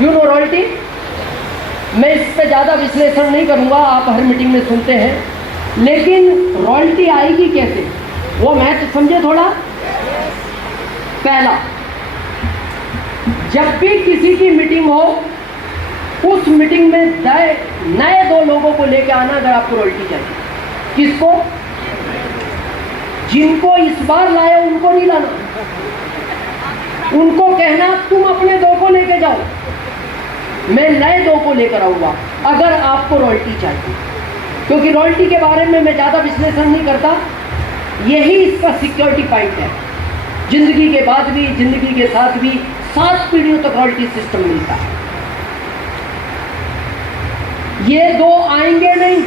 You know royalty. मैं इस पे ज़्यादा विश्लेषण नहीं करूँगा, आप हर मीटिंग में सुनते हैं, लेकिन रॉयल्टी आएगी कैसे वो महत्व समझे थोड़ा। पहला, जब भी किसी की मीटिंग हो उस मीटिंग में नए 2 लोगों को लेकर आना अगर आपको रॉयल्टी चाहिए। किसको? जिनको इस बार लाए उनको नहीं लाना, उनको कहना तुम अपने 2 को लेकर जाओ, मैं नए 2 को लेकर आऊंगा अगर आपको रॉयल्टी चाहिए। क्योंकि रॉयल्टी के बारे में मैं ज़्यादा विश्लेषण नहीं करता, यही इसका सिक्योरिटी पॉइंट है। जिंदगी के बाद भी, जिंदगी के साथ भी 7 पीढ़ियों तक रॉयल्टी सिस्टम मिलता है। ये 2 आएंगे नहीं,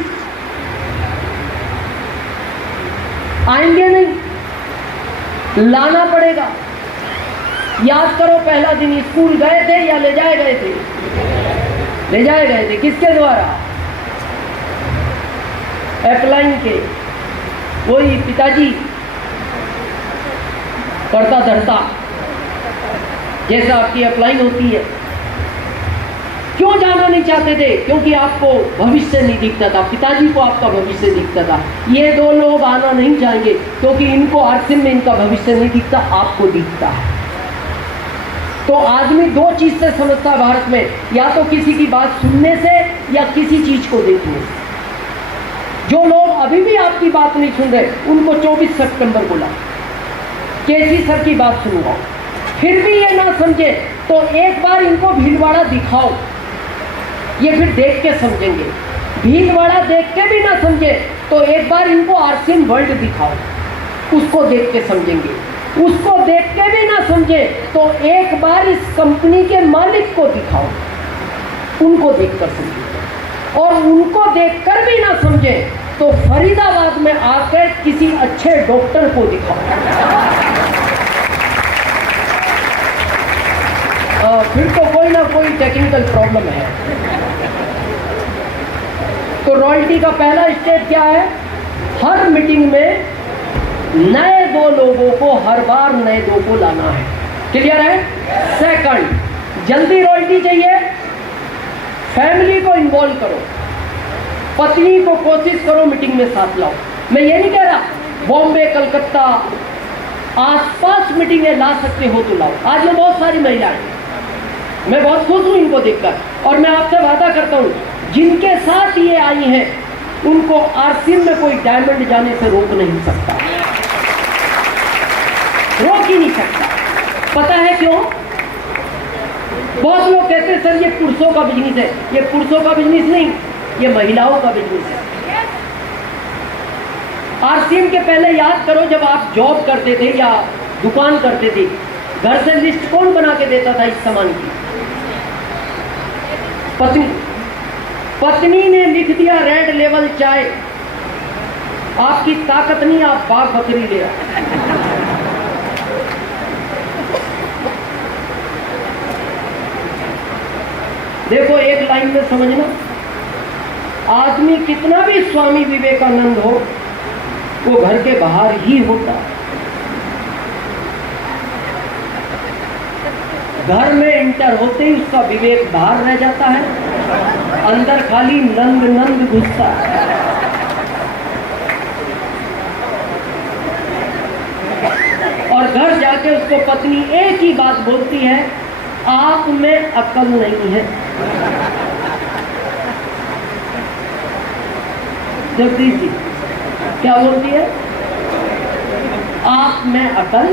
आएंगे नहीं, लाना पड़ेगा। याद करो पहला दिन स्कूल गए थे या ले जाए गए थे? ले जाए गए थे। किसके द्वारा? अपलाइन के, वही पिताजी करता धरता जैसा आपकी अपलाइन होती है। क्यों जाना नहीं चाहते थे? क्योंकि आपको भविष्य नहीं दिखता था, पिताजी को आपका भविष्य दिखता था। ये 2 लोग आना नहीं चाहेंगे क्योंकि इनको आर्थिक में इनका भविष्य नहीं दिखता, आपको दिखता है। तो आदमी 2 चीज से समझता है भारत में, या तो किसी की बात सुनने से या किसी चीज को देखने से। जो लोग अभी भी आपकी बात नहीं सुन रहे उनको 24 सितंबर को लाओ, केसी सर की बात सुनवाओ। फिर भी ये ना समझे तो एक बार इनको भीलवाड़ा दिखाओ, ये फिर देख के समझेंगे। भीलवाड़ा देख के भी ना समझे तो एक बार इनको आरसीएम वर्ल्ड दिखाओ, उसको देख के समझेंगे। उसको देख के भी ना समझे तो एक बार इस कंपनी के मालिक को दिखाओ, उनको देखकर समझेंगे। और उनको देखकर भी ना समझे तो फरीदाबाद में आकर किसी अच्छे डॉक्टर को दिखाओ। फिर तो कोई ना कोई टेक्निकल प्रॉब्लम है। तो रॉयल्टी का पहला स्टेप क्या है? हर मीटिंग में नए 2 लोगों को, हर बार नए 2 को लाना है। क्लियर है? सेकंड, जल्दी रॉयल्टी चाहिए, फैमिली को इन्वॉल्व करो, पत्नी को कोशिश करो मीटिंग में साथ लाओ। मैं ये नहीं कह रहा बॉम्बे, कलकत्ता आसपास मीटिंगें ला सकते हो तो लाओ। आज में बहुत सारी महिलाएं, मैं बहुत खुश हूं इनको देखकर, और मैं आपसे वादा करता हूं जिनके साथ ये आई हैं उनको आरसीएम में कोई डायमंड जाने से रोक नहीं सकता, रोक ही नहीं सकता। पता है क्यों? बहुत लोग कहते हैं सर ये पुरुषों का बिजनेस है। ये पुरुषों का बिजनेस नहीं, ये महिलाओं का बिजनेस है। आरसीएम के पहले याद करो, जब आप जॉब करते थे या दुकान करते थे, घर से लिस्ट कौन बना के देता था इस सामान की? पत्नी। पत्नी ने लिख दिया रेड लेवल चाय, आपकी ताकत नहीं, आप बाघ बकरी ले रहा। देखो एक लाइन में समझना, आदमी कितना भी स्वामी विवेकानंद हो वो घर के बाहर ही होता है। घर में इंटर होते ही उसका विवेक बाहर रह जाता है, अंदर खाली नंद नंद घुसता है। और घर जाके उसको पत्नी एक ही बात बोलती है, आप में अक्ल नहीं है। जगदीश जी क्या बोलती है? आप में अकल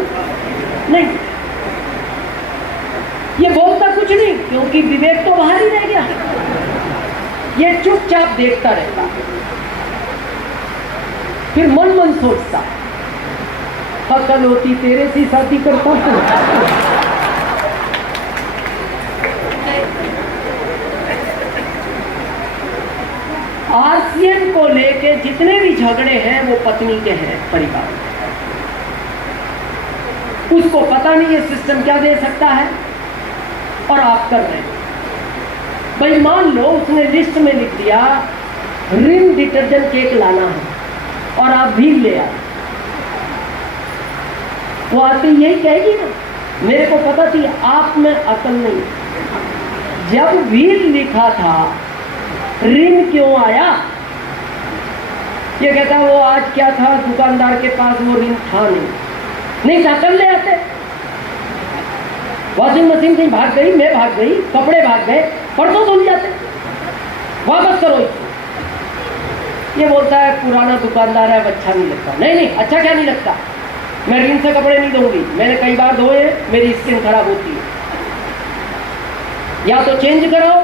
नहीं। ये बोलता कुछ नहीं क्योंकि विवेक तो बाहर ही रह गया। ये चुपचाप देखता रहता, फिर मन मन सोचता, अकल होती तेरे से शादी करता हूं। आरसीएम को लेके जितने भी झगड़े हैं वो पत्नी के हैं परिवार में। उसको पता नहीं ये सिस्टम क्या दे सकता है और आप कर रहे हैं। भाई मान लो उसने लिस्ट में लिख दिया रिन डिटर्जेंट केक लाना है और आप भी ले आए, वो आती यही कहेगी ना, मेरे को पता थी आप में अकल नहीं। जब व्हील लिखा था ऋण क्यों आया? ये कहता वो आज क्या था, दुकानदार के पास वो ऋण था नहीं था, कर ले आते। वॉशिंग मशीन कहीं भाग गई, मैं भाग गई, कपड़े भाग गए, परसों धुल जाते, वापस करो इसको। ये बोलता है पुराना दुकानदार है, अब अच्छा नहीं लगता। नहीं, अच्छा क्या नहीं लगता, मैं ऋण से कपड़े नहीं दूंगी, मैंने कई बार धोए, मेरी स्किन खराब होती है। या तो चेंज कराओ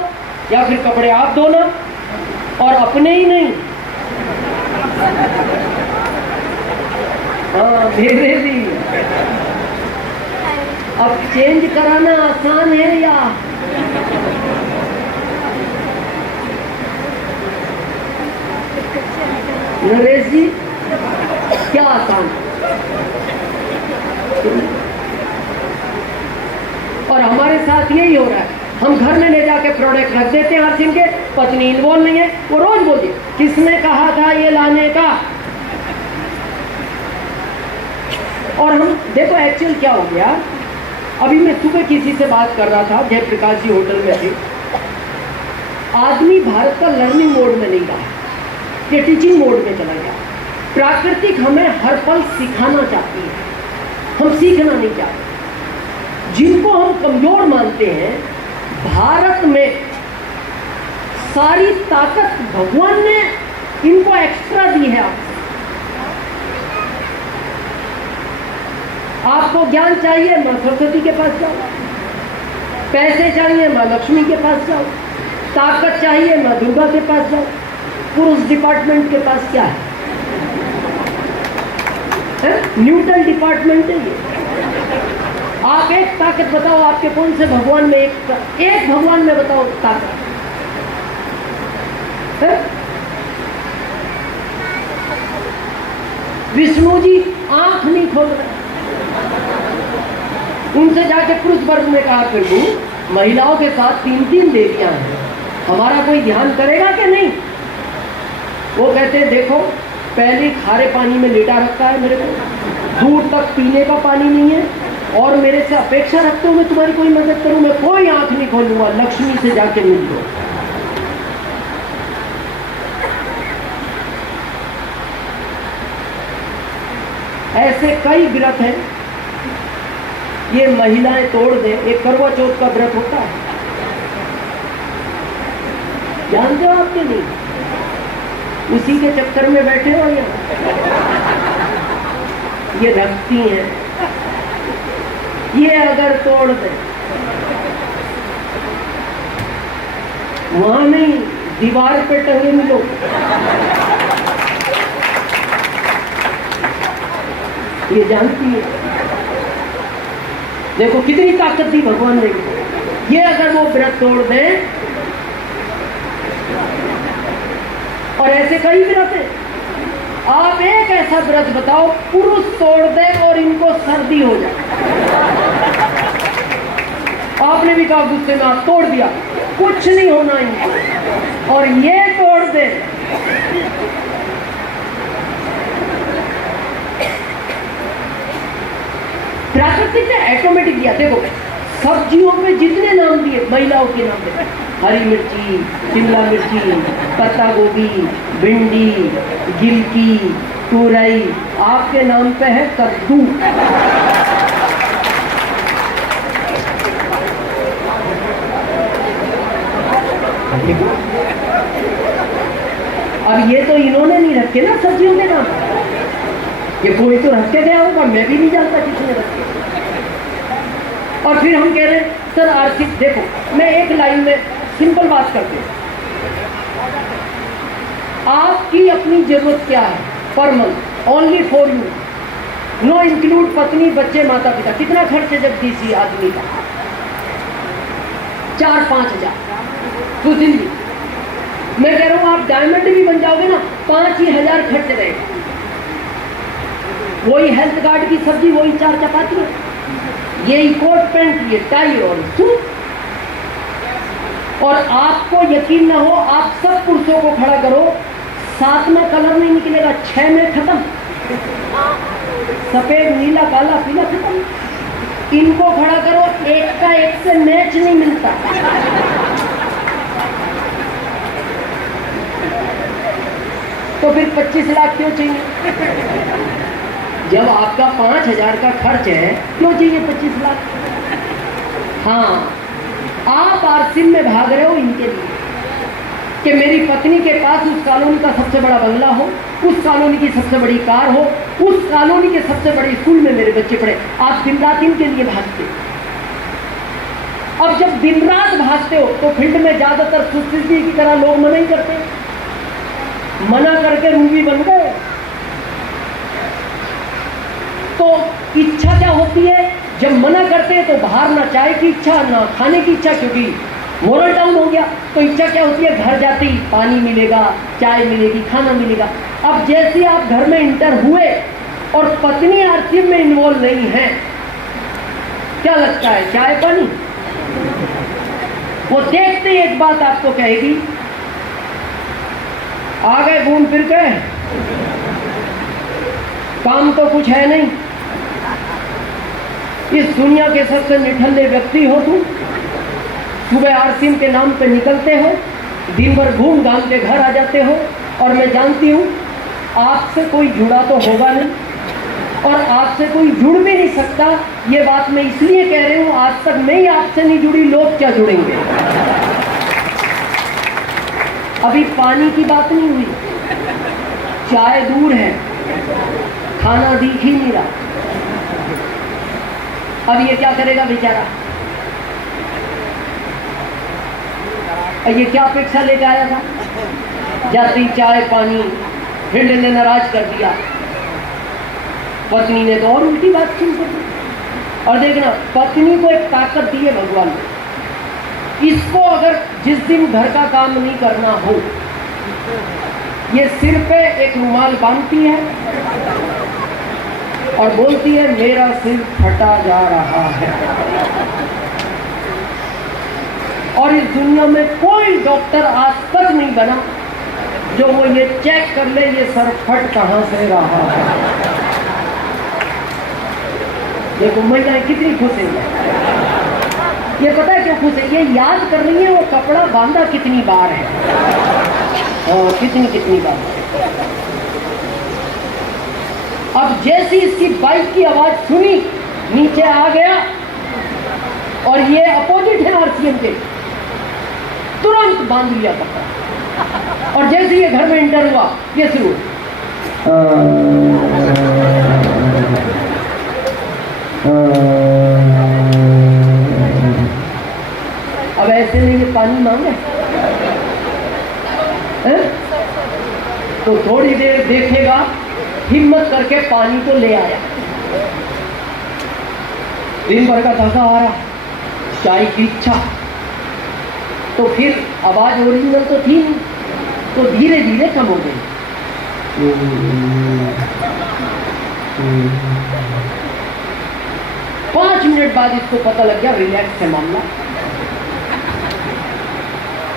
या फिर कपड़े आप धोना, और अपने ही नहीं, हाँ मेरे भी। अब चेंज कराना आसान है या नरेश जी, क्या आसान? और हमारे साथ यही हो रहा है, हम घर में ले जाके प्रोडक्ट रख देते हैं हर सिम के, पत्नी इन्वॉल्व नहीं है, वो रोज बोलती किसने कहा था ये लाने का। और हम देखो एक्चुअल क्या हो गया, अभी मैं सुबह किसी से बात कर रहा था, जयप्रकाश जी होटल में थे, आदमी भारत का लर्निंग मोड में नहीं रहा, ये टीचिंग मोड में चला गया। प्राकृतिक हमें हर पल सिखाना चाहती है, हम सीखना नहीं चाहते। जिनको हम कमजोर मानते हैं, भारत में सारी ताकत भगवान ने इनको एक्स्ट्रा दी है। आपको ज्ञान चाहिए, मां सरस्वती के पास जाओ। पैसे चाहिए, मां लक्ष्मी के पास जाओ। ताकत चाहिए, मां दुर्गा के पास जाओ। पुरुष डिपार्टमेंट के पास क्या है? न्यूट्रल डिपार्टमेंट है ये। आप एक ताकत बताओ, आपके कौन से भगवान में एक भगवान में बताओ ताकत है? विष्णु जी आंख नहीं खोल रहे, उनसे जाके पुरुष वर्ग में कहा प्रभु महिलाओं के साथ 3-3 देवियां हैं, हमारा कोई ध्यान करेगा कि नहीं? वो कहते देखो पहले खारे पानी में लेटा रखा है मेरे को, दूर तक पीने का पानी नहीं है, और मेरे से अपेक्षा रखते हो मैं तुम्हारी कोई मदद करूं? मैं कोई आंख नहीं खोलूंगा, लक्ष्मी से जाके मिल लो। ऐसे कई व्रत हैं, ये महिलाएं तोड़ दें। एक करवा चौथ का व्रत होता है, जानते हो आपके नहीं? उसी के चक्कर में बैठे हो या ये रखती हैं, ये अगर तोड़ दे वहां नहीं, दीवार पे टंगे मिलो। ये जानती है, देखो कितनी ताकत दी भगवान ने। ये अगर वो व्रत तोड़ दे, और ऐसे कई व्रत है, आप एक ऐसा व्रत बताओ पुरुष तोड़ दे और इनको सर्दी हो जाए। आपने भी कहा गुस्से में आप तोड़ दिया, कुछ नहीं होना इनको, और ये तोड़ दे। प्राकृतिक ने ऑटोमेटिक दिया। देखो सब्जियों पे जितने नाम दिए महिलाओं के नाम पे, हरी मिर्ची, शिमला मिर्ची, पत्ता गोभी, भिंडी, गिलकी, तुरई, आपके नाम पे है कद्दू। अब ये तो इन्होंने नहीं रखे ना सब्जियों के नाम, ये कोई तो रख के गया होगा, मैं भी नहीं जानता किसने रखे। और फिर हम कह रहे हैं सर आर्थिक, देखो मैं एक लाइन में सिंपल बात करते हैं, आपकी अपनी जरूरत क्या है per month, only for you, know include पत्नी, बच्चे, माता पिता। कितना खर्च है जब किसी आदमी का? 4-5 हजार तो जिंदगी। मैं कह रहा हूं आप डायमंड भी बन जाओगे ना, 5 ही हजार खर्च रहेगा। वही हेल्थ कार्ड की सब्जी, वही 4 चपाती, ये कोट पैंट, ये टाई और सूट। और आपको यकीन ना हो, आप सब पुरुषों को खड़ा करो, 7 में कलर नहीं निकलेगा, 6 में खत्म। सफेद, नीला, काला, पीला खत्म। इनको खड़ा करो, एक का एक से मैच नहीं मिलता। तो फिर 25 लाख क्यों चाहिए? जब आपका 5,000 का खर्च है, क्यों चाहिए 25 लाख? हाँ, आप आरसीएम में भाग रहे हो इनके लिए कि मेरी पत्नी के पास उस कॉलोनी का सबसे बड़ा बंगला हो, उस कॉलोनी की सबसे बड़ी कार हो, उस कॉलोनी के सबसे बड़े स्कूल में मेरे बच्चे पढ़े। आप दिन रात इनके लिए भागते हो। अब जब दिन रात भागते हो तो फील्ड में ज्यादातर सुस्ती की तरह लोग मना ही करते हैं, मना करके रूबी बन गए। तो इच्छा क्या होती है? जब मना करते हैं तो बाहर ना चाय की इच्छा, ना खाने की इच्छा, क्योंकि मोरल डाउन हो गया। तो इच्छा क्या होती है? घर जाती पानी मिलेगा, चाय मिलेगी, खाना मिलेगा। अब जैसे आप घर में इंटर हुए और पत्नी आरसीएम में इन्वॉल्व नहीं है, क्या लगता है? चाय पानी? वो देखते ही एक बात आपको कहेगी, आ गए घूम फिर के, काम तो कुछ है नहीं, इस दुनिया के सबसे निठल्ले व्यक्ति हो तुम, सुबह आरसीएम के नाम पे निकलते हो, दिन भर घूम घाम के घर आ जाते हो, और मैं जानती हूं आपसे कोई जुड़ा तो होगा नहीं और आपसे कोई जुड़ भी नहीं सकता। ये बात मैं इसलिए कह रही हूं, आज तक मैं ही आपसे नहीं जुड़ी, लोग क्या जुड़ेंगे? अभी पानी की बात नहीं हुई, चाय दूर है, खाना दिख ही नहीं रहा। अब ये क्या करेगा बेचारा? ये क्या अपेक्षा लेके आया था? जाती चाय पानी, फील्ड ने नाराज कर दिया, पत्नी ने तो और उल्टी बात सुन कर दी। और देखना, पत्नी को एक ताकत दी है भगवान ने, इसको अगर जिस दिन घर का काम नहीं करना हो, ये सिर पे एक रुमाल बांधती है और बोलती है मेरा सिर फटा जा रहा है। और इस दुनिया में कोई डॉक्टर आज तक नहीं बना जो वो ये चेक कर ले ये सर फट कहां से रहा है। देखो महिलाएं कितनी खुश है, ये पता है क्यों खुश है? ये याद कर रही है वो कपड़ा बांधा कितनी बार है और कितनी बार। अब जैसी इसकी बाइक की आवाज सुनी, नीचे आ गया, और ये अपोजिट है आरसीएम के, तुरंत बांध लिया कपड़ा। और जैसे ये घर में इंटर हुआ, ये शुरू, अब ऐसे में ये पानी मांगे है? तो थोड़ी देर देखेगा, हिम्मत करके पानी तो ले आया। दिन भर का थका आ रहा, चाय की इच्छा, तो फिर आवाज ओरिजिनल तो थी नहीं, तो धीरे धीरे कम हो गई। 5 मिनट बाद इसको पता लग गया रिलैक्स है मामला।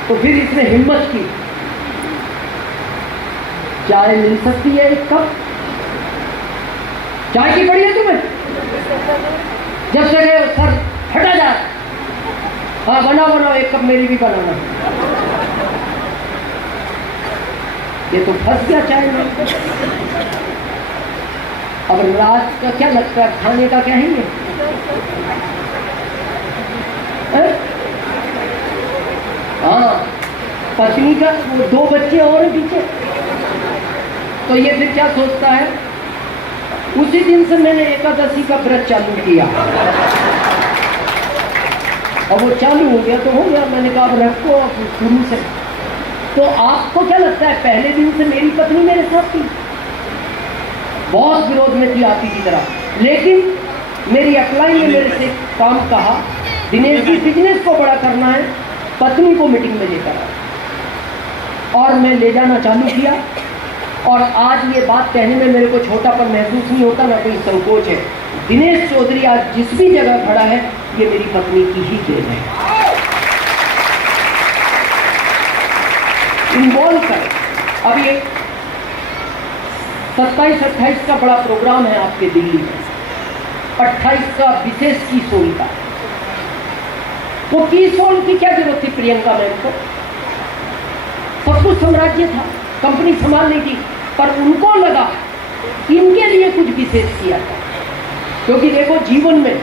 तो फिर इसने हिम्मत की, चाय मिल सकती है एक कप? चाय की पड़ी है तुम्हें? जब से गए सर हटा जा, हाँ बनाओ एक कप मेरी भी बनाना। ये तो फंस गया चाय में। अब रात का क्या लगता है, खाने का क्या है ये? हाँ, पत्नी का 2 बच्चे और पीछे, तो ये फिर क्या सोचता है? उसी दिन से मैंने एकादशी का व्रत चालू किया, और वो चालू हो गया तो हो गया। मैंने कहा अब रखो शुरू से। तो आपको क्या लगता है, पहले दिन से मेरी पत्नी मेरे साथ थी, बहुत विरोध में थी आपी की तरह, लेकिन मेरी अपलाइन ने मेरे से काम कहा, दिनेश जी बिजनेस को बड़ा करना है, पत्नी को मीटिंग में लेकर आया, और मैं ले जाना चालू किया। और आज ये बात कहने में मेरे को छोटापन महसूस नहीं होता, ना कोई संकोच है। दिनेश चौधरी आज जिस भी जगह खड़ा है, ये मेरी पत्नी की ही देन है। इन्वॉल्व कर। अब ये 27-28 का बड़ा प्रोग्राम है आपके दिल्ली में, 28 का विशेष कीसोल का। वो कीसोल की क्या जरूरत थी प्रियंका मैम को? सब कुछ साम्राज्य था, कंपनी संभालने की, पर उनको लगा इनके लिए कुछ विशेष किया था। क्योंकि देखो, जीवन में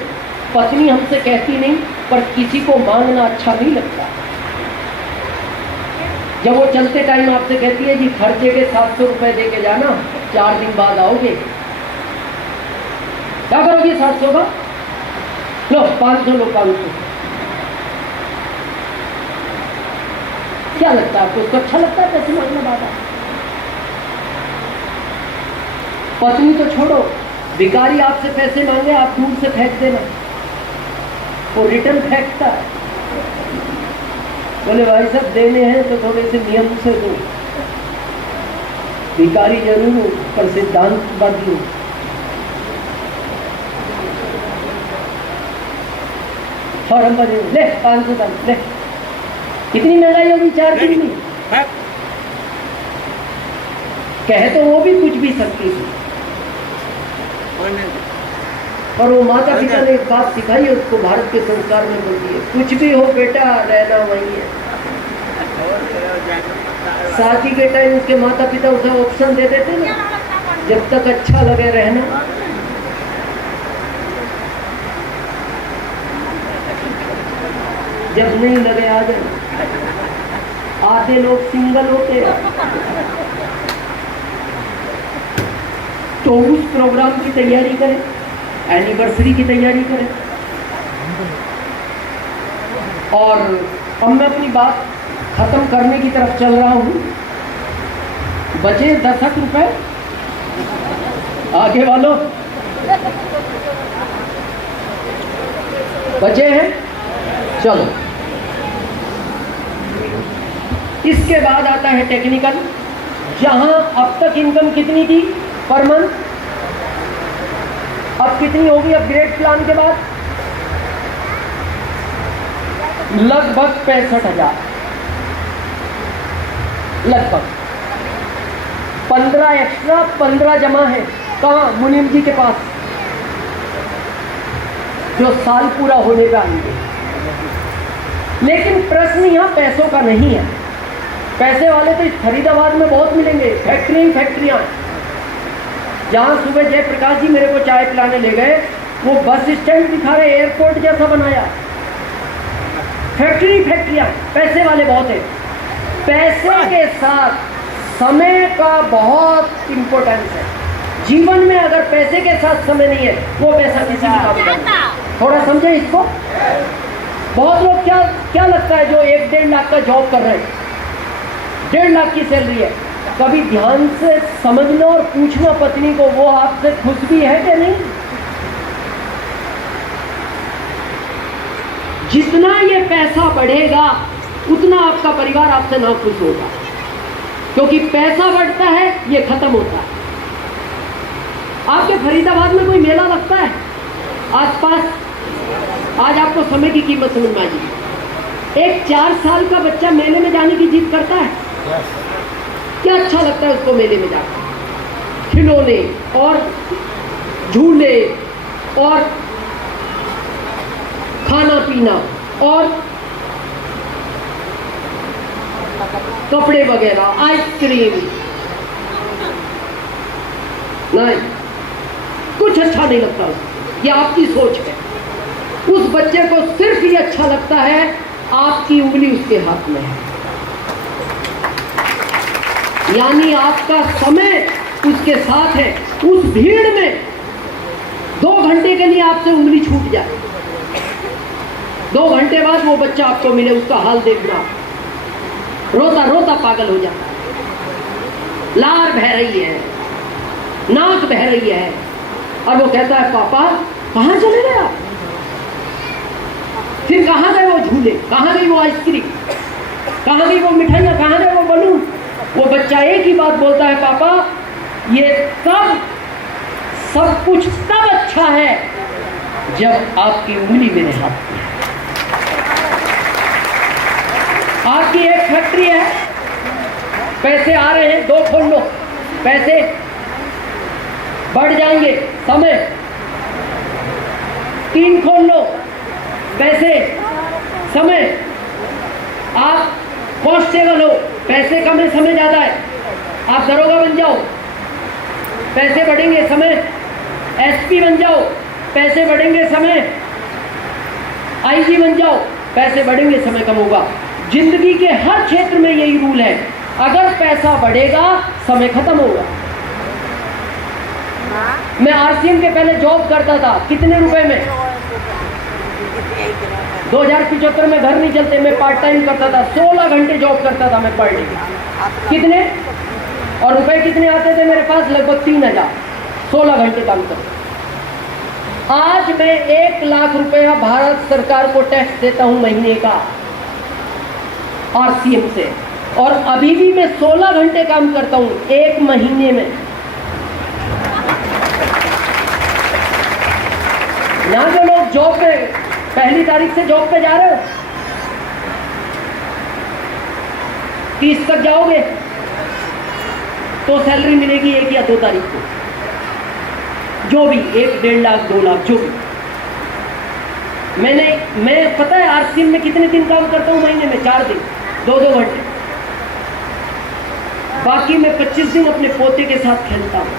पत्नी हमसे कहती नहीं, पर किसी को मांगना अच्छा नहीं लगता। जब वो चलते टाइम आपसे कहती है जी खर्चे के 700 रुपए दे के जाना, 4 दिन बाद आओगे, क्या करोगे 700 का? लो 500 लो 500। क्या लगता है आपको? उसको अच्छा लगता है पैसे मांगना बाबा? पत्नी तो छोड़ो, भिखारी आपसे पैसे मांगे, आप दूर से फेंक देना, वो रिटर्न फेंकता है। बोले भाई साहब देने हैं तो थोड़े से नियम से दो, भिखारी जरूर हूं पर सिद्धांत बदलू। और हम बजे ले 500 दाम ले, कितनी महंगाई होगी 4 दिन में। कहे तो वो भी कुछ भी सकती थी, और वो माता पिता ने एक बात सिखाई है उसको, भारत के संस्कार में बोलती है, कुछ भी हो बेटा रहना वही है। शादी के टाइम उसके माता पिता उसे ऑप्शन दे देते ना, जब तक अच्छा लगे रहना, जब नहीं लगे आ जाए। आधे लोग सिंगल होते हैं, तो उस प्रोग्राम की तैयारी करें, एनिवर्सरी की तैयारी करें। और अब मैं अपनी बात खत्म करने की तरफ चल रहा हूं। बचे 10 रुपए, आगे वालों बचे हैं, चलो। इसके बाद आता है टेक्निकल, जहां अब तक इनकम कितनी थी पर मंथ, अब कितनी होगी अपग्रेड प्लान के बाद? लगभग 65,000, लगभग 15 एक्स्ट्रा, 15 जमा है। कहाँ? मुनीम जी के पास, जो साल पूरा होने का आएंगे। लेकिन प्रश्न यहाँ पैसों का नहीं है। पैसे वाले तो इस फरीदाबाद में बहुत मिलेंगे, फैक्ट्रियां। जहां सुबह जयप्रकाश जी मेरे को चाय पिलाने ले गए, वो बस स्टैंड दिखा रहे, एयरपोर्ट जैसा बनाया, फैक्ट्रियां। पैसे वाले बहुत है। पैसे के साथ समय का बहुत इंपॉर्टेंस है। जीवन में अगर पैसे के साथ समय नहीं है, वो पैसा किसी भी काम का नहीं। थोड़ा समझे इसको। बहुत लोग क्या लगता है जो 1-1.5 लाख का जॉब कर रहे हैं, 1.5 लाख की सैलरी है, कभी ध्यान से समझना और पूछना पत्नी को, वो आपसे खुश भी है कि नहीं? जितना ये पैसा बढ़ेगा उतना आपका परिवार आपसे ना खुश होगा, क्योंकि पैसा बढ़ता है, ये खत्म होता है। आपके फरीदाबाद में कोई मेला लगता है आसपास? आज आपको समय की कीमत समझ में आएगी। एक 4 साल का बच्चा मेले में जाने की जिद करता है, क्या अच्छा लगता है उसको मेले में जाकर? खिलौने और झूले और खाना पीना और कपड़े वगैरह, आइसक्रीम, नहीं, कुछ अच्छा नहीं लगता उसको। ये आपकी सोच है। उस बच्चे को सिर्फ ये अच्छा लगता है आपकी उंगली उसके हाथ में है, यानी आपका समय उसके साथ है। उस भीड़ में 2 घंटे के लिए आपसे उंगली छूट जाए, 2 घंटे बाद वो बच्चा आपको मिले, उसका हाल देखना, रोता रोता पागल हो जाता है, लार बह रही है, नाक बह रही है, और वो कहता है पापा कहाँ चले गए आप? फिर कहाँ गए वो झूले, कहाँ गई वो आइसक्रीम, कहाँ गई वो मिठाइयाँ, कहाँ गए वो बलून? वो बच्चा एक ही बात बोलता है, पापा ये सब कुछ तब अच्छा है जब आपकी उंगली मेरे हाथ में है। आपकी एक फैक्ट्री है, पैसे आ रहे हैं, 2 खोल लो, पैसे बढ़ जाएंगे, समय 3 खोल लो, पैसे समय, आप कांस्टेबल हो, पैसे कम है समय ज्यादा है, आप दरोगा बन जाओ, पैसे बढ़ेंगे समय एसपी बन जाओ, पैसे बढ़ेंगे समय आईजी बन जाओ, पैसे बढ़ेंगे समय कम होगा। जिंदगी के हर क्षेत्र में यही रूल है, अगर पैसा बढ़ेगा समय खत्म होगा। मैं आरसीएम के पहले जॉब करता था, कितने रुपए में? 2075 में घर नहीं चलते, मैं पार्ट टाइम करता था, 16 घंटे जॉब करता था मैं पर डे। कितने और रुपए कितने आते थे मेरे पास? लगभग 3000, 16 घंटे काम करता। आज मैं 1 लाख रुपया भारत सरकार को टैक्स देता हूं महीने का आरसीएम से, और अभी भी मैं 16 घंटे काम करता हूं एक महीने में। ना जो लोग जॉब पे पहली तारीख से जॉब पे जा रहे हो, 30 तक जाओगे तो सैलरी मिलेगी 1 या 2 तारीख को, जो भी 1, 1.5 लाख 2 लाख जो भी। मैं पता है आरसीएम में कितने दिन काम करता हूं महीने में? 4 दिन, 2-2 घंटे। बाकी मैं 25 दिन अपने पोते के साथ खेलता हूं।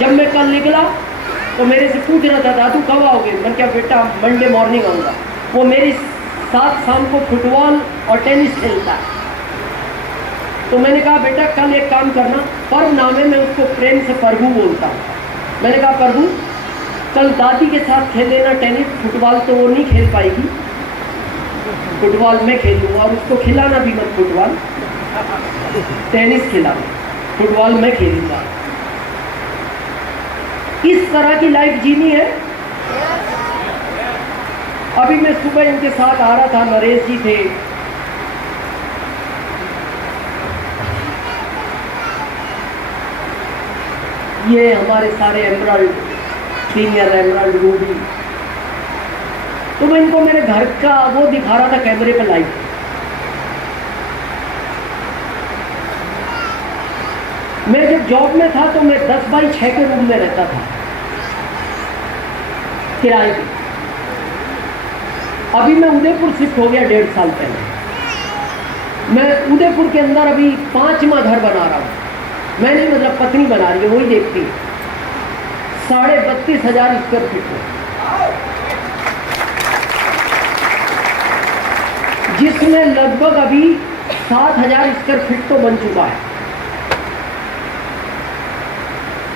जब मैं कल निकला तो मेरे से पूछ रहा था, दादू कब आओगे? मैं क्या बेटा मंडे मॉर्निंग आऊंगा। वो मेरे साथ शाम को फुटबॉल और टेनिस खेलता है। तो मैंने कहा बेटा कल एक काम करना, पर्व नाम है, मैं उसको प्रेम से प्रभु बोलता हूँ। मैंने कहा प्रभु कल दादी के साथ खेल लेना टेनिस, फुटबॉल तो वो नहीं खेल पाएगी, फुटबॉल मैं खेलूंगा, और उसको खिलाना भी मत, फुटबॉल टेनिस खिलाना, फुटबॉल मैं खेलूंगा। इस तरह की लाइफ जीनी है। अभी मैं सुबह इनके साथ आ रहा था, नरेश जी थे, ये हमारे सारे एमराल्ड, सीनियर एमराल्ड रूबी। तो मैं इनको मेरे घर का वो दिखा रहा था कैमरे पर लाइव। मैं जब जॉब में था तो मैं 10 बाई 6 के रूम में रहता था किराए पे। अभी मैं उदयपुर शिफ्ट हो गया 1.5 साल पहले। मैं उदयपुर के अंदर अभी 5वां घर बना रहा हूँ। मैं नहीं, मतलब पत्नी बना रही है, वही देखती है। 32,500 स्क्वायर फीट में, जिसमें लगभग अभी 7,000 स्क्वायर फीट तो बन चुका है।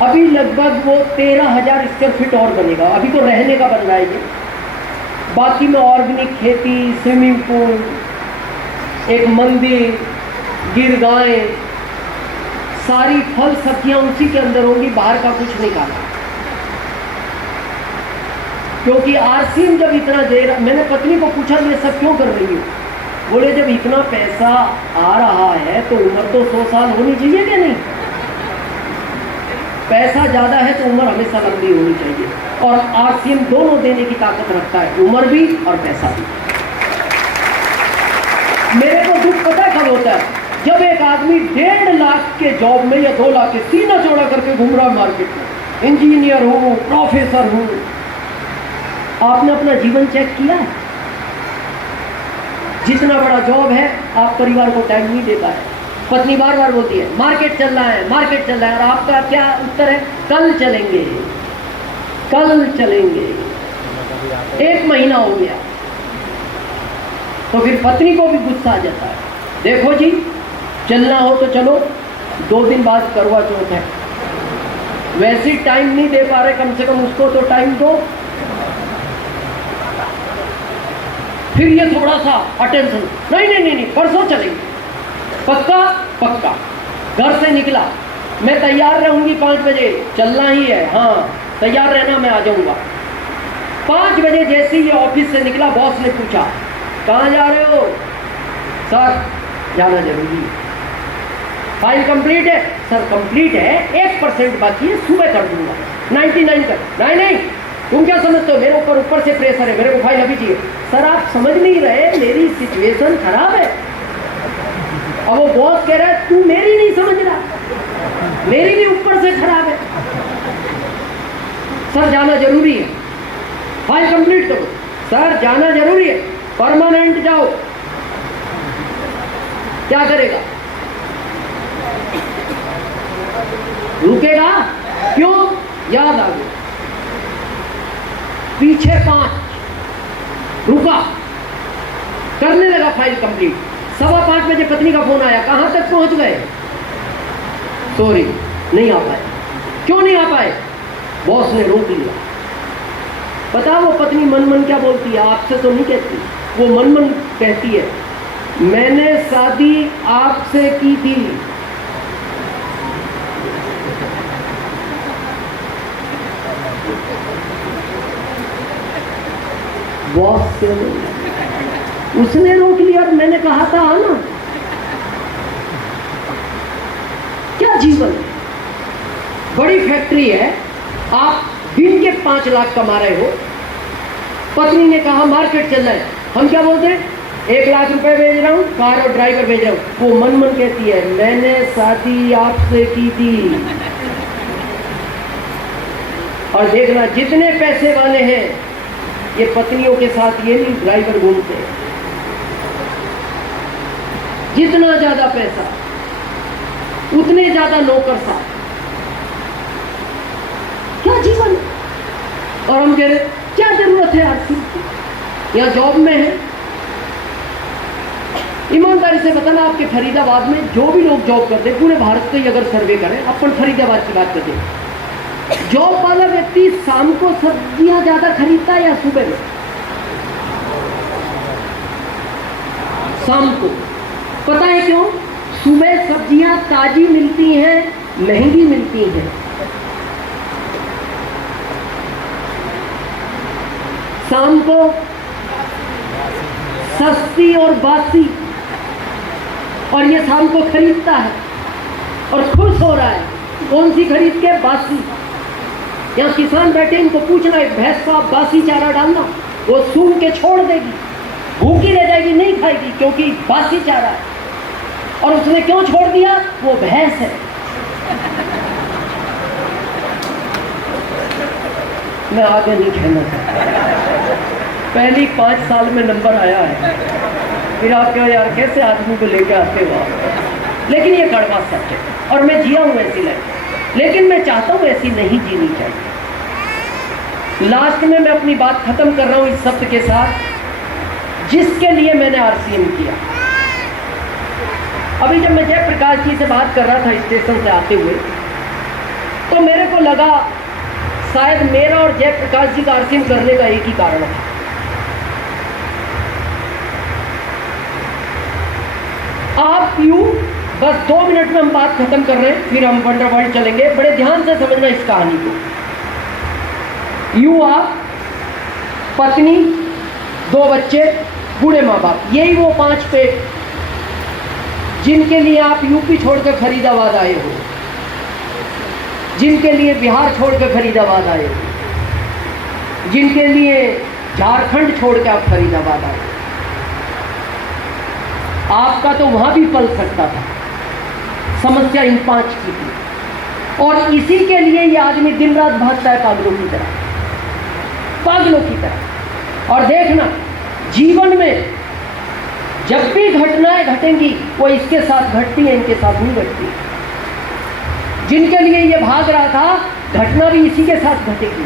अभी लगभग वो 13,000 स्क्वायर फीट और बनेगा। अभी तो रहने का बन रहा है ये। बाकी में ऑर्गेनिक खेती, स्विमिंग पूल, एक मंदिर, गिर गाय, सारी फल सब्जियां उसी के अंदर होंगी, बाहर का कुछ नहीं खाना। क्योंकि आरसीएम जब इतना दे रहा, मैंने पत्नी को पूछा ये सब क्यों कर रही हो? बोले जब इतना पैसा आ रहा है तो उम्र तो 100 साल होनी चाहिए क्या? नहीं, पैसा ज्यादा है तो उम्र हमेशा लंबी होनी चाहिए, और आरसीएम दोनों देने की ताकत रखता है, उम्र भी और पैसा भी। मेरे को दुख पता कब होता है? जब एक आदमी 1.5 लाख के जॉब में या 2 लाख के सीना चौड़ा करके घूम रहा है मार्केट में, इंजीनियर हो, प्रोफेसर हो। आपने अपना जीवन चेक किया है? जितना बड़ा जॉब है आप परिवार को टाइम नहीं दे पाए। पत्नी बार बार बोलती है मार्केट चल रहा है, मार्केट चल रहा है, और आपका क्या उत्तर है? कल चलेंगे, कल चलेंगे। 1 महीना हो गया तो फिर पत्नी को भी गुस्सा आ जाता है। देखो जी, चलना हो तो चलो, 2 दिन बाद करवा चौथ है, वैसे ही टाइम नहीं दे पा रहे, कम से कम उसको तो टाइम दो। फिर ये थोड़ा सा अटेंशन, नहीं नहीं नहीं नहीं, परसों चलेंगे, पक्का पक्का। घर से निकला, मैं तैयार रहूंगी 5 बजे, चलना ही है, हाँ तैयार रहना, मैं आ जाऊंगा। 5 बजे जैसे ही ऑफिस से निकला, बॉस ने पूछा कहाँ जा रहे हो? सर जाना जरूरी है। फाइल कंप्लीट है? सर कंप्लीट है, 1% बाकी है, सुबह कर दूंगा, 99 कर। नहीं नहीं, तुम क्या समझते हो, मेरे ऊपर से प्रेशर है, मेरे को फाइल अभी चाहिए। सर आप समझ नहीं रहे, मेरी सिचुएशन खराब है। अब वो बॉस कह रहा है तू मेरी नहीं समझ रहा, मेरी भी ऊपर से खराब है। सर जाना जरूरी है, फाइल कंप्लीट करो। सर जाना जरूरी है, परमानेंट जाओ। क्या करेगा? रुकेगा क्यों? याद आ गया, पीछे 5 रुका, करने लगा फाइल कंप्लीट। 5:15 बजे पत्नी का फोन आया, कहां तक पहुंच गए? सॉरी नहीं आ पाए। क्यों नहीं आ पाए? बॉस ने रोक लिया। पता वो पत्नी मन मन क्या बोलती है, आपसे तो नहीं कहती, वो मन मन कहती है, मैंने शादी आपसे की थी। बॉस से उसने रोक लिया, मैंने कहा था ना। क्या जीवन है? बड़ी फैक्ट्री है, आप दिन के 5 लाख कमा रहे हो। पत्नी ने कहा मार्केट चल रहा है, हम क्या बोलते हैं? 1 लाख रुपए भेज रहा हूं, कार और ड्राइवर भेज रहा हूं। वो मन मन कहती है, मैंने शादी आपसे की थी। और देखना, जितने पैसे वाले हैं ये पत्नियों के साथ ये नहीं ड्राइवर घूमते हैं। जितना ज्यादा पैसा उतने ज्यादा नौकर साथ। क्या जीवन? और हम कह रहे क्या जरूरत है आरसी की? या जॉब में है। ईमानदारी से बताना, आपके फरीदाबाद में जो भी लोग जॉब करते हैं, पूरे भारत का ही अगर सर्वे करें, अपन फरीदाबाद की बात करते हैं, जॉब वाला व्यक्ति शाम को सब्जियां ज्यादा खरीदता है या सुबह में? शाम को। पता है क्यों? सुबह सब्जियां ताजी मिलती हैं, महंगी मिलती हैं। शाम को सस्ती और बासी, और ये शाम को खरीदता है और खुश हो रहा है। कौन सी खरीद के? बासी। यहाँ किसान बैठे, इनको पूछना है भैंस को आप बासी चारा डालना, वो सूंघ के छोड़ देगी, भूखी रह जाएगी, नहीं खाएगी, क्योंकि बासी चारा है। और उसने क्यों छोड़ दिया? वो भैंस है। मैं आगे नहीं कहना चाहता, पहली 5 साल में नंबर आया है, फिर आप कहो यार कैसे आदमी को लेके आते हो आप। लेकिन ये कड़वा सच है, और मैं जिया हूं ऐसी लाइफ, लेकिन मैं चाहता हूं ऐसी नहीं जीनी चाहिए। लास्ट में मैं अपनी बात खत्म कर रहा हूं इस शब्द के साथ, जिसके लिए मैंने आरसीएम किया। अभी जब मैं जयप्रकाश जी से बात कर रहा था स्टेशन से आते हुए, तो मेरे को लगा शायद मेरा और जयप्रकाश जी का आरसीएम करने का एक ही कारण है। आप यूं बस 2 मिनट में हम बात खत्म कर रहे हैं, फिर हम वंडर वर्ल्ड चलेंगे। बड़े ध्यान से समझना इस कहानी को। यूं आप, पत्नी, 2 बच्चे, बूढ़े माँ बाप, यही वो 5 पेट जिनके लिए आप यूपी छोड़कर फरीदाबाद आए हो, जिनके लिए बिहार छोड़कर फरीदाबाद आए हो, जिनके लिए झारखंड छोड़कर आप फरीदाबाद आए। आपका तो वहां भी पल सकता था। समस्या इन 5 की थी, और इसी के लिए ये आदमी दिन रात भागता है पागलों की तरह, पागलों की तरह। और देखना, जीवन में जब भी घटनाएं घटेंगी वो इसके साथ घटती है, इनके साथ नहीं घटती। जिनके लिए ये भाग रहा था, घटना भी इसी के साथ घटेगी।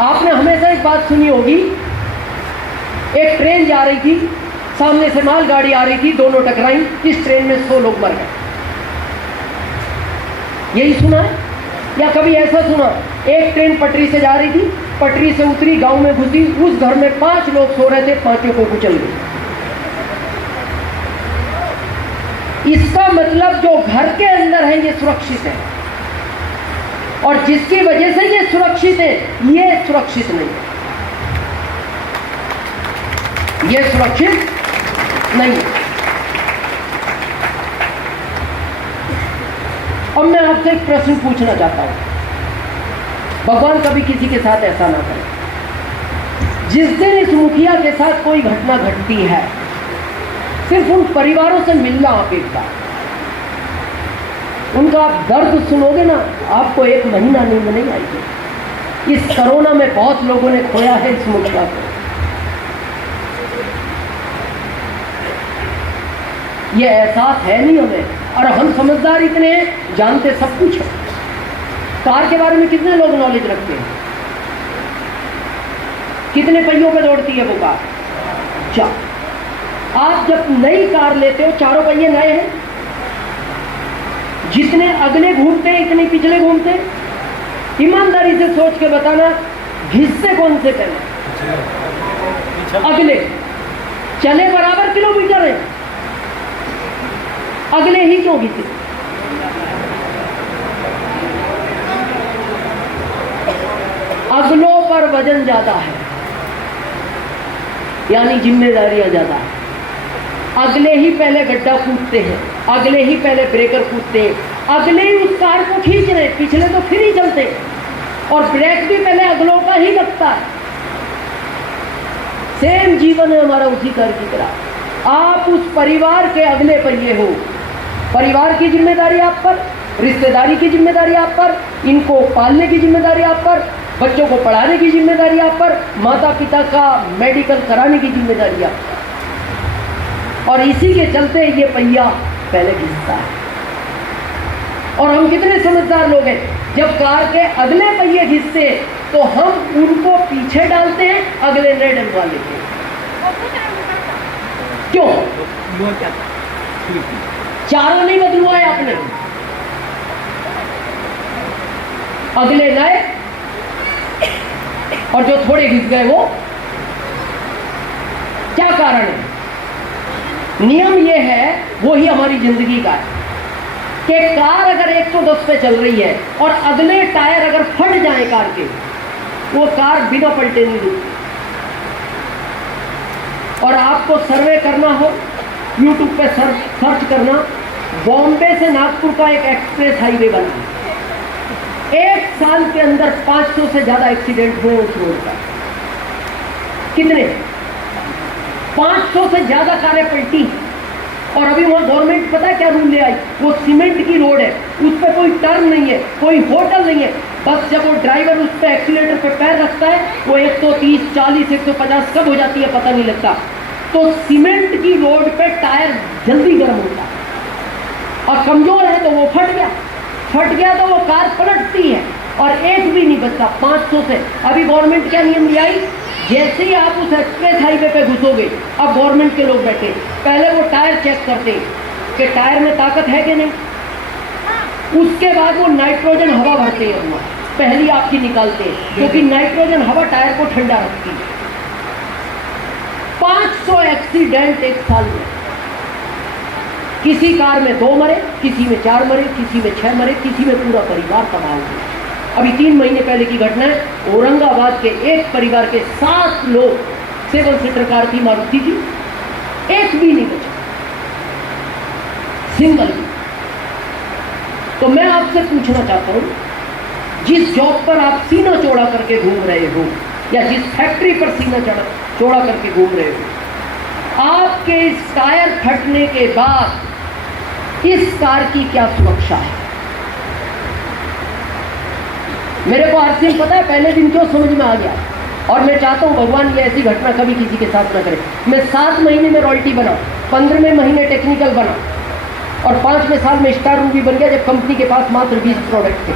आपने हमेशा एक बात सुनी होगी, एक ट्रेन जा रही थी, सामने से मालगाड़ी आ रही थी, दोनों टकराई, इस ट्रेन में 100 लोग मर गए। यही सुना है? या कभी ऐसा सुना, एक ट्रेन पटरी से जा रही थी, पटरी से उतरी, गांव में घुसी, उस घर में 5 लोग सो रहे थे, 5 को कुचल गई। इसका मतलब जो घर के अंदर है ये सुरक्षित है, और जिसकी वजह से ये सुरक्षित है ये सुरक्षित नहीं है, ये सुरक्षित नहीं है। अब मैं आपसे एक प्रश्न पूछना चाहता हूं, भगवान कभी किसी के साथ ऐसा ना करे। जिस दिन इस मुखिया के साथ कोई घटना घटती है, सिर्फ उन परिवारों से मिलना आप एक बार, उनका आप दर्द सुनोगे ना, आपको 1 महीना नींद नहीं आएगी। इस कोरोना में बहुत लोगों ने खोया है इस मुखिया को। ये एहसास है नहीं हमें। और हम समझदार इतने हैं, जानते सब कुछ है। कार के बारे में कितने लोग नॉलेज रखते हैं? कितने पहियों पे दौड़ती है वो कार? 4। आप जब नई कार लेते हो, चारों पहिए नए हैं, जितने अगले घूमते हैं इतने पिछले घूमते हैं। ईमानदारी से सोच के बताना, घिसते कौन से पहले? अगले। चले बराबर किलोमीटर है, अगले ही क्यों घिसे? अगलों पर वजन ज्यादा है, यानी जिम्मेदारियां ज्यादा है। अगले ही पहले गड्ढा कूदते हैं, अगले ही पहले ब्रेकर कूदते हैं, अगले ही उस कार को खींच रहे, पिछले तो फिर ही चलते हैं, और ब्रेक भी पहले अगलों का ही लगता है। सेम जीवन है हमारा उसी कार की तरह। आप उस परिवार के अगले पहिए हो। परिवार की जिम्मेदारी आप पर, रिश्तेदारी की जिम्मेदारी आप पर, इनको पालने की जिम्मेदारी आप पर, बच्चों को पढ़ाने की जिम्मेदारी आप पर, माता पिता का मेडिकल कराने की जिम्मेदारी आप पर। और इसी के चलते ये पहिया पहले घिसता है। और हम कितने समझदार लोग हैं, जब कार के अगले पहिए घिसते तो हम उनको पीछे डालते हैं, अगले नए डलवा लेते हैं। क्यों? चारों नहीं बदलवाए आपने, अगले नए, और जो थोड़े घिस गए वो क्या कारण है? नियम ये है, वो ही हमारी जिंदगी का है कि कार अगर 110 पे चल रही है और अगले टायर अगर फट जाए कार के, वो कार बिना पलटे नहीं रुकती। और आपको सर्वे करना हो, यूट्यूब पे सर्च करना, बॉम्बे से नागपुर का एक एक्सप्रेस हाईवे बना, 1 साल के अंदर 500 से ज्यादा एक्सीडेंट हुए उस रोड पर। कितने? 500 से ज्यादा कारें पलटी। और अभी वहां गवर्नमेंट पता है क्या रूल ले आई? वो सीमेंट की रोड है, उस पर कोई टर्न नहीं है, कोई होटल नहीं है, बस जब वो ड्राइवर उस पर एक्सीलेटर पे पैर रखता है, वो 130, 40, 150 कब हो जाती है पता नहीं लगता। तो सीमेंट की रोड पे टायर जल्दी गर्म होता है, और कमजोर है तो वो फट गया तो वो कार पलटती है, और एक भी नहीं बचता 500 से। अभी गवर्नमेंट क्या नियम ले आई? जैसे ही आप उस एक्सप्रेस हाईवे पे घुसोगे, अब गवर्नमेंट के लोग बैठे, पहले वो टायर चेक करते कि टायर में ताकत है कि नहीं, उसके बाद वो नाइट्रोजन हवा भरते हैं, वो पहली आपकी निकालते हैं, क्योंकि नाइट्रोजन हवा टायर को ठंडा रखती है। 500 एक्सीडेंट 1 साल में। किसी कार में 2 मरे, किसी में 4 मरे, किसी में 6 मरे, किसी में पूरा परिवार तबाह हो गया। अभी 3 महीने पहले की घटना है, औरंगाबाद के एक परिवार के 7 लोग, 7 सीटर कार थी, मारुति की, एक भी नहीं बचा, सिंगल। तो मैं आपसे पूछना चाहता हूं, जिस जॉब पर आप सीना चौड़ा करके घूम रहे हो, या जिस फैक्ट्री पर सीना चौड़ा करके घूम रहे हो, आपके इस टायर फटने के बाद इस कार की क्या सुरक्षा है? मेरे को आरसीएम पता है पहले दिन क्यों समझ में आ गया, और मैं चाहता हूं भगवान ये ऐसी घटना कभी किसी के साथ न करे। मैं 7 महीने में रॉयल्टी बना, 15वें महीने टेक्निकल बना, और 5वें साल में स्टार रूबी बन गया, जब कंपनी के पास मात्र 20 प्रोडक्ट थे।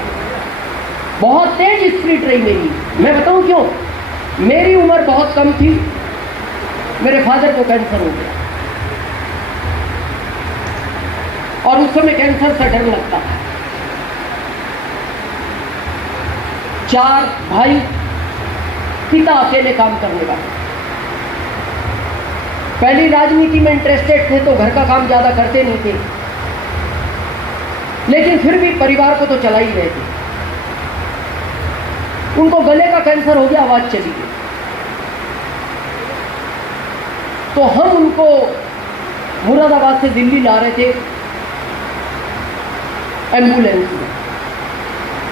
बहुत तेज स्पीड रही मेरी। मैं बताऊं क्यों? मेरी उम्र बहुत कम थी, मेरे फादर को कैंसर हो गया, और उस समय कैंसर से डर लगता था। 4 भाई, पिता अकेले काम करने वाले। पहली राजनीति में इंटरेस्टेड थे तो घर का काम ज्यादा करते नहीं थे, लेकिन फिर भी परिवार को तो चला ही रहे थे। उनको गले का कैंसर हो गया, आवाज चली गई, तो हम उनको मुरादाबाद से दिल्ली ला रहे थे एम्बुलेंस में।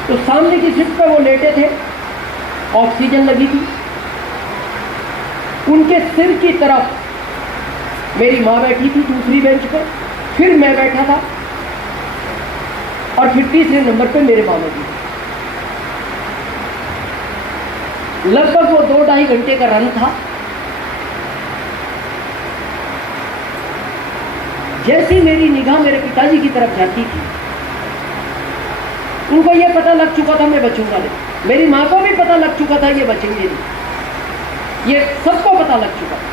तो सामने की सीट पर वो लेटे थे, ऑक्सीजन लगी थी, उनके सिर की तरफ मेरी माँ बैठी थी दूसरी बेंच पर, फिर मैं बैठा था, और फिर तीसरे नंबर पे मेरे मामा जी। लगभग वो 2-2.5 घंटे का रन था। जैसी मेरी निगाह मेरे पिताजी की तरफ जाती थी, उनको ये पता लग चुका था मैं बचूंगा नहीं। मेरी माँ को भी पता लग चुका था ये बचेंगे नहीं, ये सबको पता लग चुका था।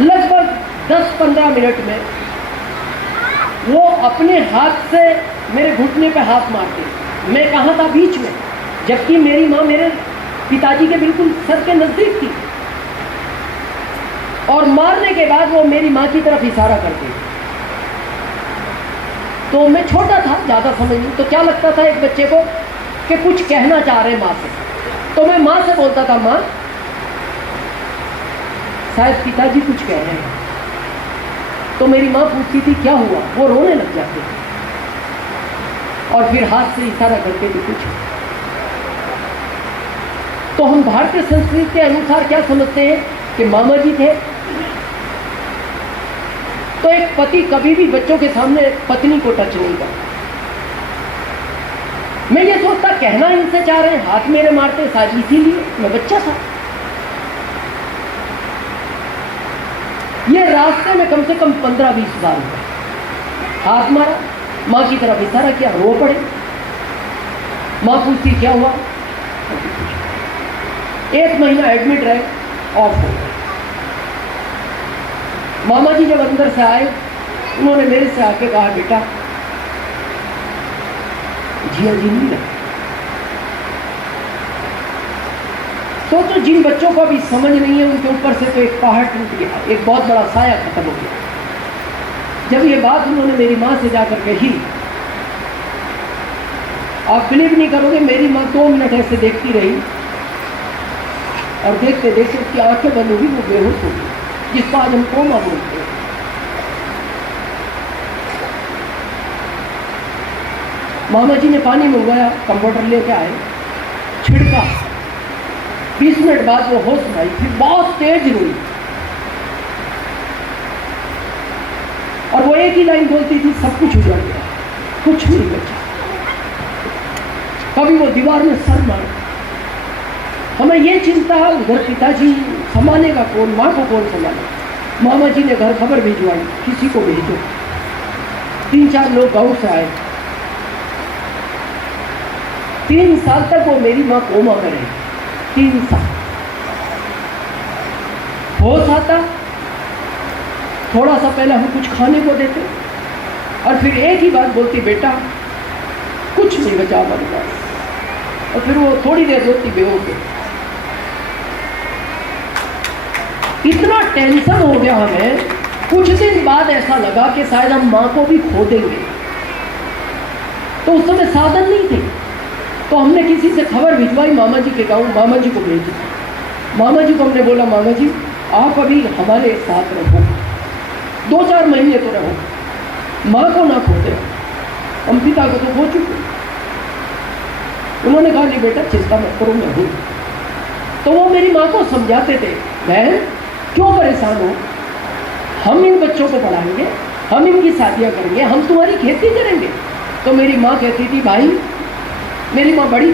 लगभग 10-15 मिनट में वो अपने हाथ से मेरे घुटने पे हाथ मारते, मैं कहाँ था? बीच में, जबकि मेरी माँ मेरे पिताजी के बिल्कुल सर के नजदीक थी। और मारने के बाद वो मेरी माँ की तरफ इशारा करते। तो मैं छोटा था, ज़्यादा समझ नहीं, तो क्या लगता था एक बच्चे को कि कुछ कहना चाह रहे माँ से, तो मैं माँ से बोलता था, माँ शायद पिताजी कुछ कह रहे हैं। तो मेरी माँ पूछती थी क्या हुआ, वो रोने लग जाते थे और फिर हाथ से इशारा करते थे कुछ। तो हम भारतीय संस्कृति के अनुसार क्या समझते हैं कि मामा जी थे, तो एक पति कभी भी बच्चों के सामने पत्नी को टच नहीं करता। मैं ये सोचता कहना इनसे चाह रहे हैं, हाथ मेरे मारते शायद इसीलिए, मैं बच्चा था। ये रास्ते में कम से कम 15-20 बार हुआ, हाथ मारा, माँ की तरफ इशारा किया, रो पड़े। माँ पूछती क्या हुआ, 1 महीना एडमिट रहे, ऑफ हो गए। मामा जी जब अंदर से आए, उन्होंने मेरे से आके कहा, बेटा जिया जी नहीं लगे। सोचो जिन बच्चों को अभी समझ नहीं है, उनके ऊपर से तो एक पहाड़ टूट गया, एक बहुत बड़ा साया खत्म हो गया। जब ये बात उन्होंने मेरी माँ से जाकर कही, आप बिलीव नहीं करोगे, मेरी माँ 2 मिनट ऐसे देखती रही और देखते देखते उसकी आंखें बंद हुई, वो बेहोश हो गई, जिसको आज हम कोमा बोलते हैं। मामा जी ने पानी मंगवाया, कंप्यूटर लेके आए, छिड़का, 20 मिनट बाद वो होश में आई, फिर बहुत तेज रोई और वो एक ही लाइन बोलती थी, सब कुछ उजड़ गया, कुछ नहीं बचा। कभी वो दीवार में सर मार। हमें ये चिंता है उधर पिताजी संभालेगा कौन, माँ को कौन संभालेगा। मामा जी ने घर खबर भिजवाई, किसी को भेजो। 3-4 लोग गांव से आए। 3 साल तक वो मेरी माँ कोमा में रही, 3 साल। होश आता, थोड़ा सा पहले हम कुछ खाने को देते और फिर एक ही बात बोलती, बेटा कुछ नहीं बचा हमारे पास। और फिर वो थोड़ी देर रोती, बेहोश। इतना टेंशन हो गया हमें, कुछ दिन बाद ऐसा लगा कि शायद हम माँ को भी खो देंगे। तो उस समय साधन नहीं थे, तो हमने किसी से खबर भिजवाई, मामा जी के गाँव, मामा जी को भेजी। मामा जी को हमने बोला, मामा जी आप अभी हमारे साथ रहो, 2-4 महीने तो रहो, माँ को ना खोते, हम पिता को तो खो चुके। उन्होंने कहा नहीं बेटा चिंता मत करो, मैं हूँ। तो वो मेरी माँ को समझाते थे, बहन क्यों परेशान हो, हम इन बच्चों को पढ़ाएंगे, हम इनकी शादियाँ करेंगे, हम तुम्हारी खेती करेंगे। तो मेरी माँ कहती थी, भाई मेरी माँ बड़ी,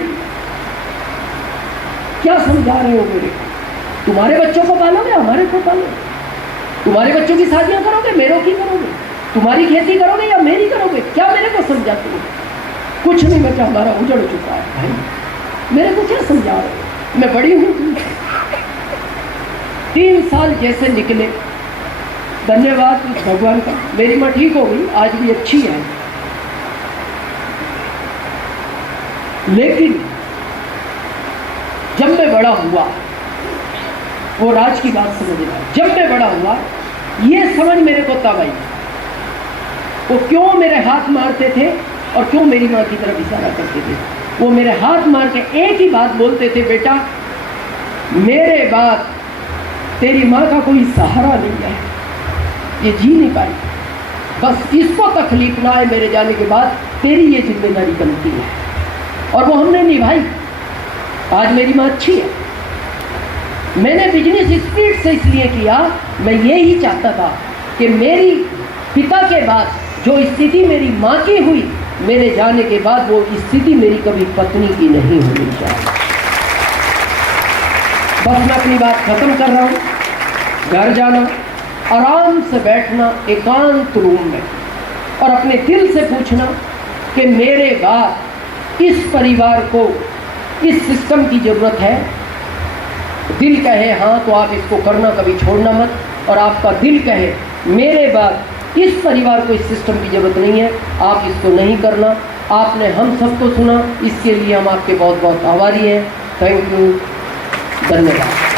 क्या समझा रहे हो मेरे को, तुम्हारे बच्चों को पालोगे हमारे को पालोगे, तुम्हारे बच्चों की शादियाँ करोगे मेरों की करोगे, तुम्हारी खेती करोगे या मेरी करोगे, क्या मेरे को समझाते हो। कुछ नहीं बचा, हमारा उजड़ चुका है भाई, मेरे को क्या समझा रहे हो, मैं बड़ी हूँ तुमसे। 3 साल जैसे निकले, धन्यवाद उस भगवान का, मेरी माँ ठीक हो गई, आज भी अच्छी है। लेकिन जब मैं बड़ा हुआ, वो राज की बात समझ में आई, जब मैं बड़ा हुआ ये समझ मेरे को तब आई, वो क्यों मेरे हाथ मारते थे और क्यों मेरी माँ की तरफ इशारा करते थे। वो मेरे हाथ मार के एक ही बात बोलते थे, बेटा मेरे बाद तेरी माँ का कोई सहारा नहीं है, ये जी नहीं पाई, बस इसको तकलीफ ना आए मेरे जाने के बाद, तेरी ये जिम्मेदारी बनती है। और वो हमने निभाई। आज मेरी माँ अच्छी है। मैंने बिजनेस स्पीड से इसलिए किया, मैं ये ही चाहता था कि मेरी पिता के बाद जो स्थिति मेरी माँ की हुई, मेरे जाने के बाद वो स्थिति मेरी कभी पत्नी की नहीं होनी चाहिए। बस मैं अपनी बात खत्म कर रहा हूँ। घर जाना, आराम से बैठना एकांत रूम में और अपने दिल से पूछना कि मेरे बाद इस परिवार को इस सिस्टम की ज़रूरत है। दिल कहे हाँ तो आप इसको करना, कभी छोड़ना मत। और आपका दिल कहे मेरे बाद इस परिवार को इस सिस्टम की ज़रूरत नहीं है, आप इसको नहीं करना। आपने हम सबको सुना, इसके लिए हम आपके बहुत बहुत आभारी हैं। थैंक यू, धन्यवाद।